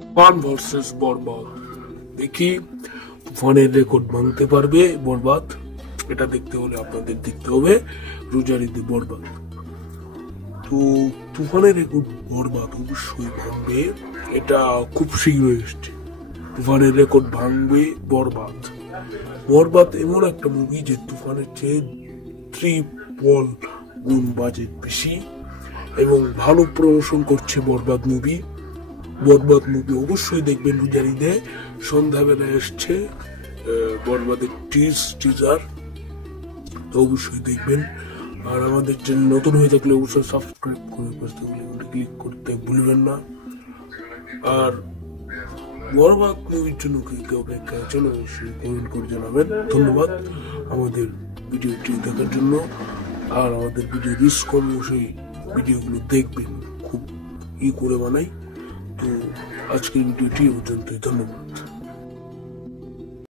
তুফান versus বরবাদ। দেখি তুফানের record ভাঙতে পারবে বরবাদ। এটা দেখতে হলে আপনাদের দেখতে হবে রোজার ঈদে বরবাদ। তো তুফানের রেকর্ড বরবাদ অবশ্যই ভাঙবে, এটা খুব শীঘ্রই এসছে। তুফানের রেকর্ড ভাঙবে বরবাদ। বরবাদ এমন একটা মুভি যে তুফানের চেয়ে 3 গুণ বাজেট বেশি এবং ভালো প্রমোশন করছে বরবাদ মুভি। বরবাদ মুভি অবশ্যই দেখবেন রোজার ঈদে সন্ধ্যাবেলায় এসছে বরবাদের টিজার, তো অবশ্যই দেখবেন। আর আমাদের চ্যানেল নতুন হয়ে থাকলে অবশ্যই সাবস্ক্রাইব করে ক্লিক করতে ভুলবেন না। আর বরবাদ মুভির জন্য কি অপেক্ষা আছেন অবশ্যই কমেন্ট করে জানাবেন। ধন্যবাদ আমাদের ভিডিওটি দেখার জন্য। আর আমাদের ভিডিও রিচ কম, অবশ্যই ভিডিওগুলো দেখবেন, খুব করে বানাই। তো আজকের ভিডিওটি পর্যন্তই, ধন্যবাদ।